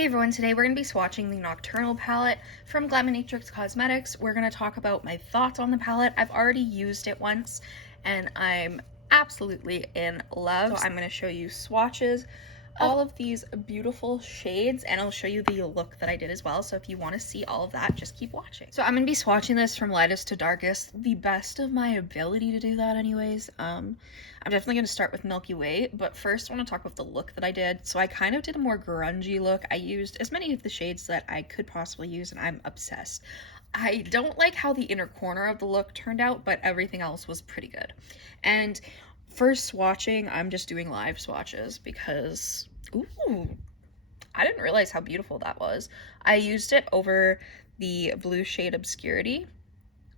Hey everyone, today we're going to be swatching the Nocturnal palette from Glaminatrix Cosmetics. We're going to talk about my thoughts on the palette. I've already used it once and I'm absolutely in love. So I'm going to show you swatches of all of these beautiful shades and I'll show you the look that I did as well. So if you want to see all of that, just keep watching. So I'm going to be swatching this from lightest to darkest, the best of my ability to do that anyways. I'm definitely going to start with Milky Way, but first I want to talk about the look that I did. So I kind of did a more grungy look. I used as many of the shades that I could possibly use, and I'm obsessed. I don't like how the inner corner of the look turned out, but everything else was pretty good. And for swatching, I'm just doing live swatches because, ooh, I didn't realize how beautiful that was. I used it over the blue shade Obscurity.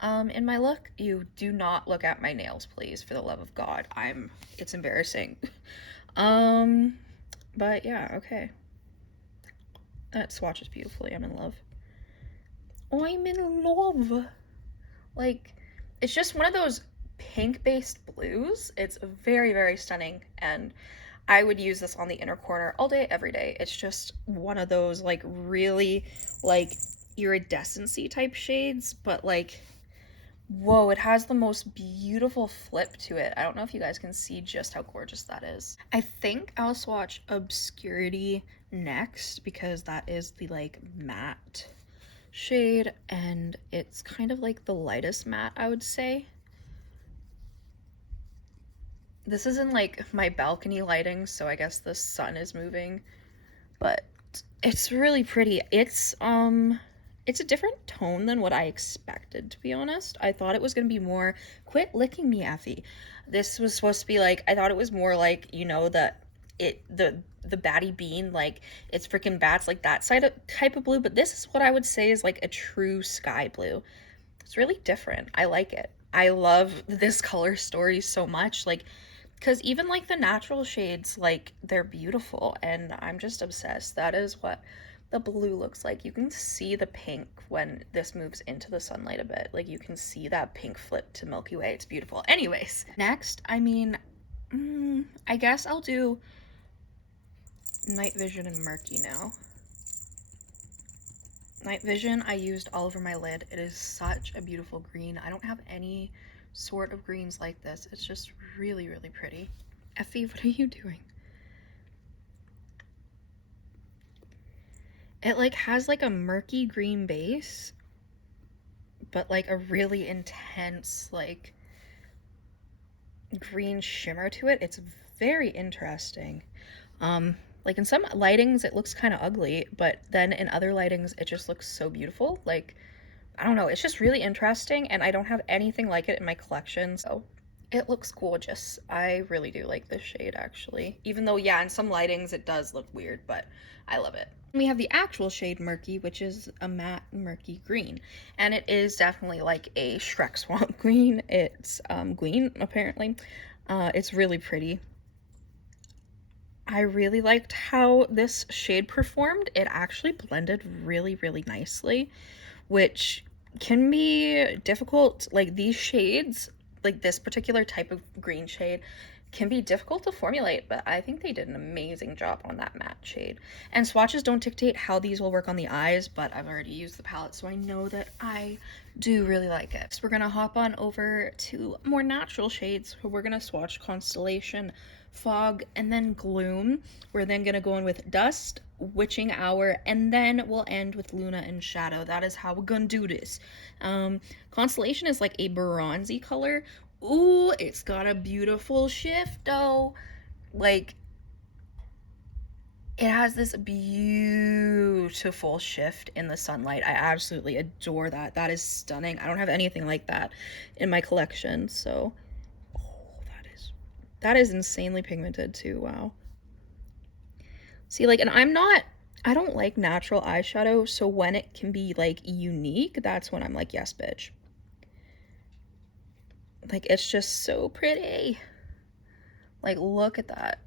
In my look. You do not look at my nails, please, for the love of God. It's embarrassing. But yeah, okay. That swatches beautifully. I'm in love. I'm in love. Like, it's just one of those pink-based blues. It's very, very stunning, and I would use this on the inner corner all day, every day. It's just one of those, like, really, like, iridescent-y type shades, but, like, whoa, it has the most beautiful flip to it. I don't know if you guys can see just how gorgeous that is. I think I'll swatch Obscurity next because that is the like matte shade and it's kind of like the lightest matte, I would say. This is in like my balcony lighting, so I guess the sun is moving, but it's really pretty. It's a different tone than what I expected, to be honest. I thought it was gonna be more, quit licking me, Effie. This was supposed to be like, I thought it was more like, you know, the Batty Bean, like it's freaking bats, like that type of blue, but this is what I would say is like a true sky blue. It's really different. I like it. I love this color story so much, like, because even like the natural shades, like they're beautiful and I'm just obsessed. That is what the blue looks like. You can see the pink when this moves into the sunlight a bit. Like you can see that pink flip to Milky Way. It's beautiful. Anyways, next, I mean, I guess I'll do Night Vision and Murky now. Night Vision I used all over my lid. It is such a beautiful green. I don't have any sort of greens like this. It's just really, really pretty. Effie, what are you doing? It like has like a murky green base, but like a really intense like green shimmer to it. It's very interesting. Like in some lightings it looks kind of ugly, but then in other lightings it just looks so beautiful. Like, I don't know, it's just really interesting and I don't have anything like it in my collection, so it looks gorgeous. I really do like this shade actually, even though yeah, in some lightings it does look weird, but I love it. We have the actual shade Murky, which is a matte murky green, and it is definitely like a Shrek swamp green. It's green apparently. It's really pretty. I really liked how this shade performed. It actually blended really, really nicely, which can be difficult. Like these shades, like this particular type of green shade, can be difficult to formulate, but I think they did an amazing job on that matte shade. And swatches don't dictate how these will work on the eyes, but I've already used the palette, so I know that I do really like it. So we're gonna hop on over to more natural shades. We're gonna swatch Constellation, Fog, and then Gloom. We're then gonna go in with Dust, Witching Hour, and then we'll end with Luna and Shadow. That is how we're gonna do this. Constellation is like a bronzy color. Ooh, it's got a beautiful shift though. Like, it has this beautiful shift in the sunlight. I absolutely adore that. That is stunning. I don't have anything like that in my collection, so that is insanely pigmented too. Wow. See, like, and I don't like natural eyeshadow, so when it can be like unique, that's when I'm like, yes, bitch. Like, it's just so pretty. Like, look at that.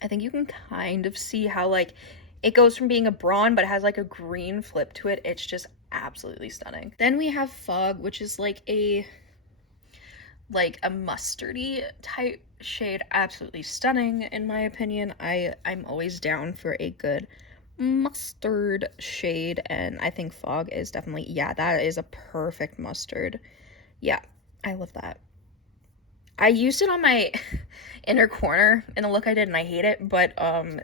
I think you can kind of see how like it goes from being a brawn but it has like a green flip to it. It's just absolutely stunning. Then we have Fog, which is like a like a mustardy type shade. Absolutely stunning in my opinion. I'm always down for a good mustard shade, and I think Fog is definitely, yeah, that is a perfect mustard. Yeah, I love that. I used it on my inner corner in the look I did, and I hate it, but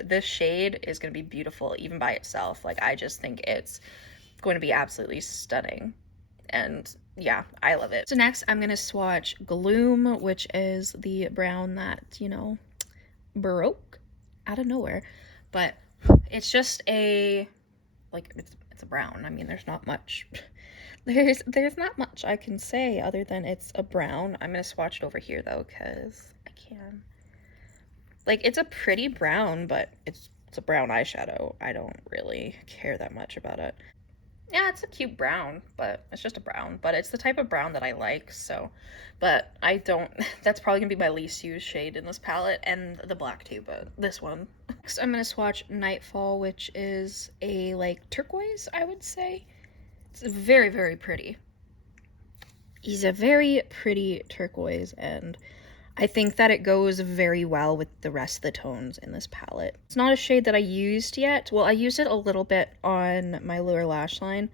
this shade is going to be beautiful even by itself. Like, I just think it's going to be absolutely stunning. And yeah, I love it. So next I'm going to swatch Gloom, which is the brown that, you know, broke out of nowhere. But it's just a, like, it's a brown. I mean, there's not much there's not much I can say other than it's a brown. I'm gonna swatch it over here though, because I can. Like, it's a pretty brown, but it's a brown eyeshadow. I don't really care that much about it. Yeah, it's a cute brown, but it's just a brown. But it's the type of brown that I like, so. But I don't, that's probably gonna be my least used shade in this palette, and the black too, but this one. Next, I'm gonna swatch Nightfall, which is a, like, turquoise, I would say. It's very, very pretty. He's a very pretty turquoise, and I think that it goes very well with the rest of the tones in this palette. It's not a shade that I used yet. Well, I used it a little bit on my lower lash line,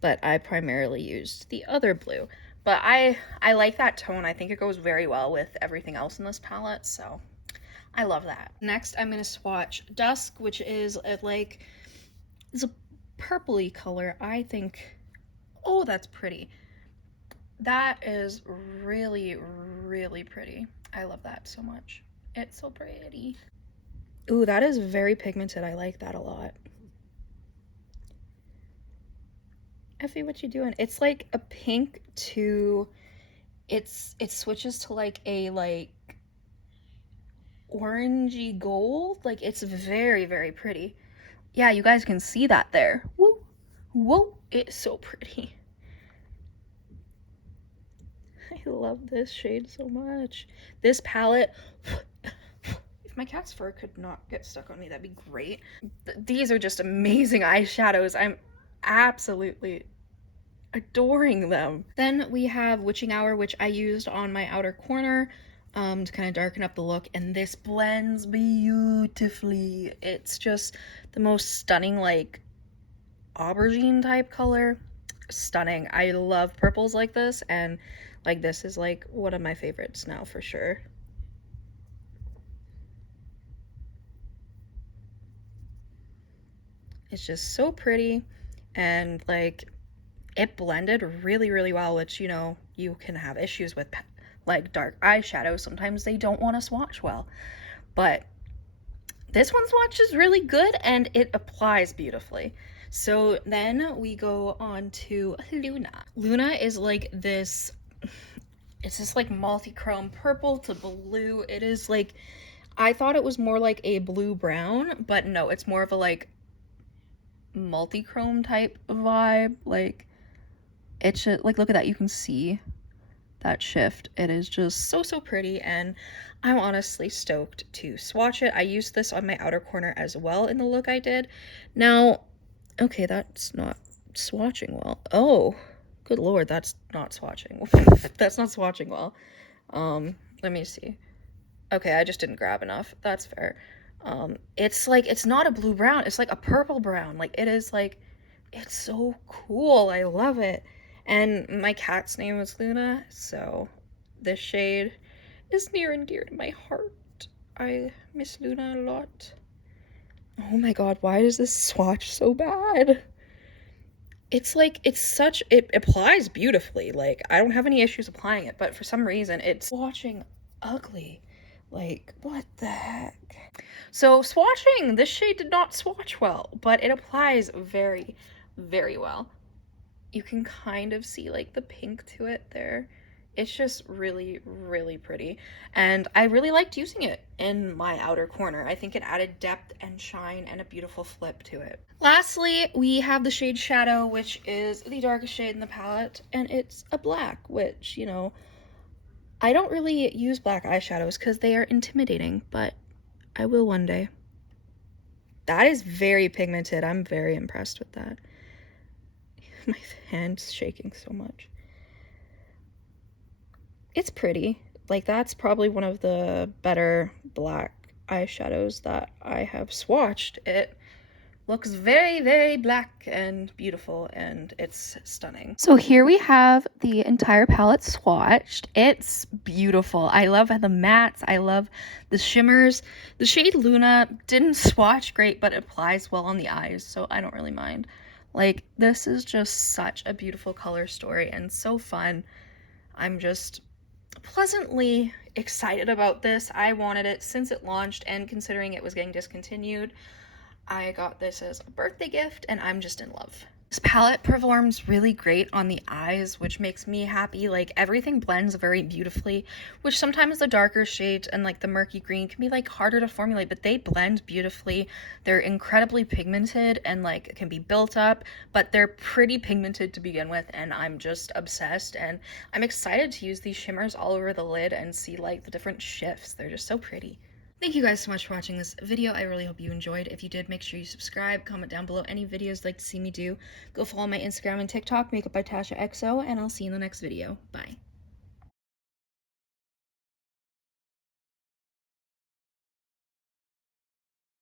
but I primarily used the other blue. But I like that tone. I think it goes very well with everything else in this palette, so I love that. Next, I'm going to swatch Dusk, which is it's a purpley color. I think, oh, that's pretty. That is really, really pretty. I love that so much. It's so pretty. Ooh, that is very pigmented. I like that a lot. Effie, what you doing? It's like a pink to, it switches to like a orangey gold. Like, it's very, very pretty. Yeah, you guys can see that there. Woo! Whoa! It's so pretty. I love this shade so much. This palette, if my cat's fur could not get stuck on me, that'd be great. These are just amazing eyeshadows. I'm absolutely adoring them. Then we have Witching Hour, which I used on my outer corner to kind of darken up the look, and this blends beautifully. It's just the most stunning, like, aubergine type color. Stunning. I love purples like this, and like this is like one of my favorites now for sure. It's just so pretty, and like it blended really, really well, which, you know, you can have issues with like dark eyeshadow. Sometimes they don't want to swatch well, but this one swatches really good and it applies beautifully. So then we go on to Luna. Luna is like this, it's this like multi-chrome purple to blue. It is like, I thought it was more like a blue brown, but no, it's more of a like multi-chrome type vibe. Like, it's just like, look at that, you can see that shift. It is just so, so pretty, and I'm honestly stoked to swatch it. I used this on my outer corner as well in the look I did. Now, okay, that's not swatching well. Oh, good lord, that's not swatching. That's not swatching well. Let me see. Okay, I just didn't grab enough. That's fair. It's like, it's not a blue brown, it's like a purple brown. Like, it is like, it's so cool. I love it. And my cat's name is Luna, so this shade is near and dear to my heart. I miss Luna a lot. Oh my god, why does this swatch so bad? It's like, it applies beautifully. Like, I don't have any issues applying it, but for some reason it's swatching ugly. Like, what the heck? So swatching, this shade did not swatch well, but it applies very, very well. You can kind of see like the pink to it there. It's just really, really pretty. And I really liked using it in my outer corner. I think it added depth and shine and a beautiful flip to it. Lastly, we have the shade Shadow, which is the darkest shade in the palette, and it's a black, which, you know, I don't really use black eyeshadows because they are intimidating, but I will one day. That is very pigmented. I'm very impressed with that. My hand's shaking so much. it's pretty. Like, that's probably one of the better black eyeshadows that I have swatched. It looks very, very black and beautiful, and it's stunning. So here we have the entire palette swatched. It's beautiful. I love the mattes. I love the shimmers. The shade Luna didn't swatch great, but it applies well on the eyes, so I don't really mind. Like, this is just such a beautiful color story and so fun. I'm just pleasantly excited about this. I wanted it since it launched, and considering it was getting discontinued, I got this as a birthday gift, and I'm just in love. This palette performs really great on the eyes, which makes me happy. Like, everything blends very beautifully, which sometimes the darker shades and like the murky green can be like harder to formulate, but they blend beautifully. They're incredibly pigmented and like can be built up, but they're pretty pigmented to begin with, and I'm just obsessed, and I'm excited to use these shimmers all over the lid and see like the different shifts. They're just so pretty. Thank you guys so much for watching this video. I really hope you enjoyed. If you did, make sure you subscribe, comment down below any videos you'd like to see me do. Go follow my Instagram and TikTok, Makeup by Tasha XO, and I'll see you in the next video. Bye.